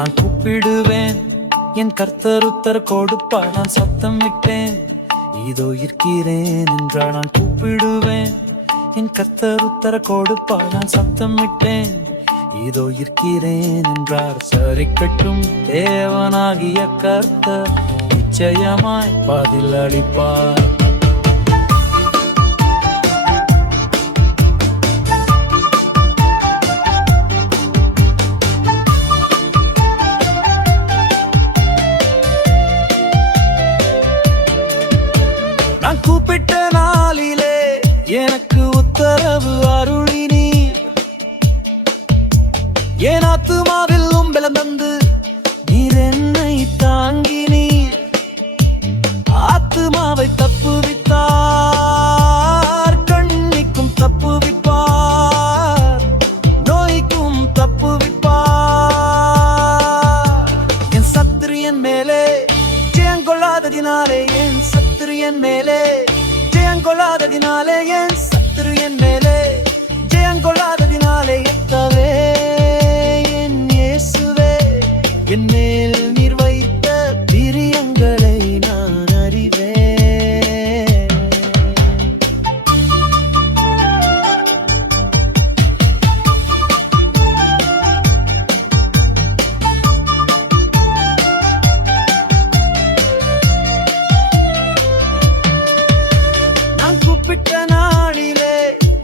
நான் கூப்பிடுவேன். என் கர்த்தர் கொடுப்பா நான் சத்தம் விட்டேன் இதோ இருக்கிறேன் என்றால் நான் கூப்பிடுவேன். என் கர்த்தர் உத்தர நான் சத்தம் விட்டேன் இதோ இருக்கிறேன் என்றார். சரிக்கட்டும் தேவனாகிய கர்த்தர் நிச்சயமாய் பதில் அளிப்பார் எனக்கு உத்தரவு அருளி அருளினீர் என் ஆத்துமாவில் உம்பலம் தந்து நீர் என்னை தாங்கி தாங்கினீர் ஆத்துமாவை தப்புவித்தார் கண்ணிக்கும் தப்புவிப்பார் நோய்க்கும் தப்புவிப்பார். என் சத்திரியன் மேலே ஜெயங்கொள்ளாததினாலே என் சத்திரியன் மேலே ஜெயங்கொள்ளாததினாலே என் சத்துரு என் மேலே ஜெயங்கொள்ளாததினாலே எத்தவே என் இயேசுவே என் மேலே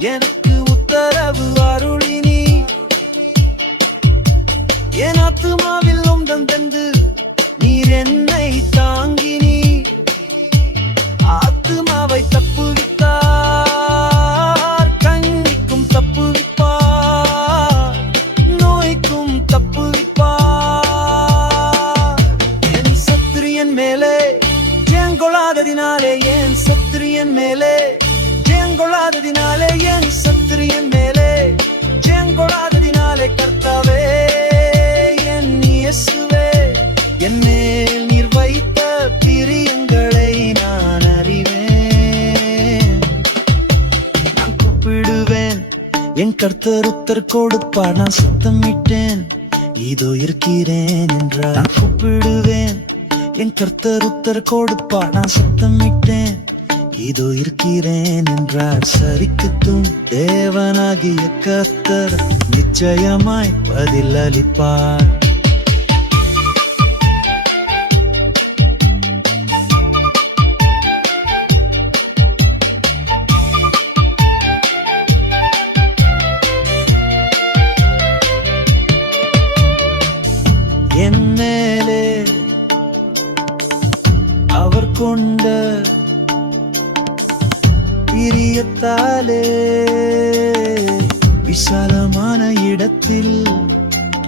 எனக்கு உத்தரவு அருளினி என் ஆத்துமாவில் ஒன்றம் தந்து நீர் என்னை தாங்கினி ஆத்துமாவை தப்புவித்தார் கண்ணிக்கும் தப்புவிப்பார் நோய்க்கும் தப்புவிப்பார். என் சத்திரியன் மேலே ஜெயங்கொள்ளாததினாலே என் சத்திரியன் மேலே ஜெயங்கொள்ளாததினாலே என் சத்திரியன் மேலே. ஜெங்கொள்ளாததினாலே கர்த்தாவே என் இயேசுவே. என் மேல் நீர் வைத்த பிரியங்களை நான் அறிவேன். நான் கூப்பிடுவேன் என் கர்த்தர் உத்தர் கொடுப்பார் நான் சுத்தமிட்டேன் இதோ இருக்கிறேன் என்றார். நான் கூப்பிடுவேன் என் கர்த்தர் உத்தர் கொடுப்பார் நான் சுத்தமிட்டேன் இதோ இருக்கிறேன் என்றார். சரிக்குத்தும் தேவனாகிய கத்தர் நிச்சயமாய் பதில் அளிப்பார் பிரியத்தாலே விசாலமான இடத்தில்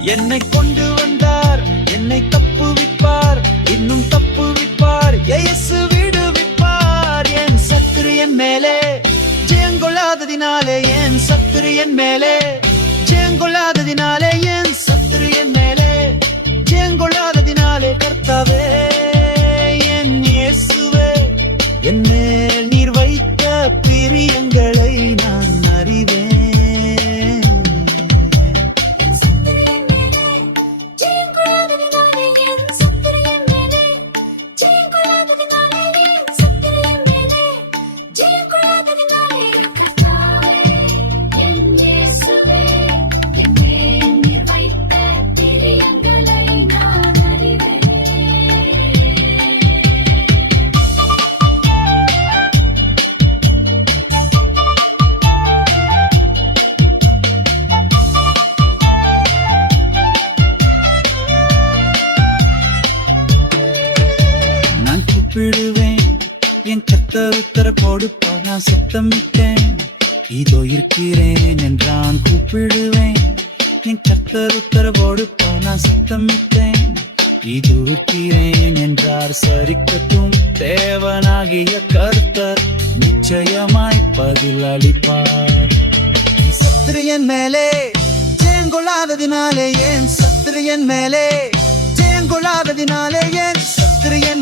என்னை கொண்டு வந்தார் என்னை தப்பு விப்பார் இன்னும் தப்பு விப்பார் இயேசு விடுவிப்பார் என் சத்திரியன் மேலே ஜெயங்கொள்ளாததினாலே என் சத்திரியன் மேலே ஜெயங்கொள்ளாததினாலே கத்தர் உத்தர கொடுப்பார் நான் சத்தமிட்டேன். இதோ இருக்கிறேன் என்றான் கூப்பிடுவேன். என் கத்தர் உத்தர கொடுப்பார் நான் சத்தமிட்டேன். இது இருக்கிறேன் என்றார் சரிக்கட்டும் தேவனாகிய கர்த்தர். நிச்சயமாய் பதில் அளிப்பார். சத்திரியன் மேலே ஜெயங்கொள்ளாததினாலே ஏன் சத்திரியன் மேலே? ஜெயங்கொள்ளாததினாலே ஏன் சத்திரியன்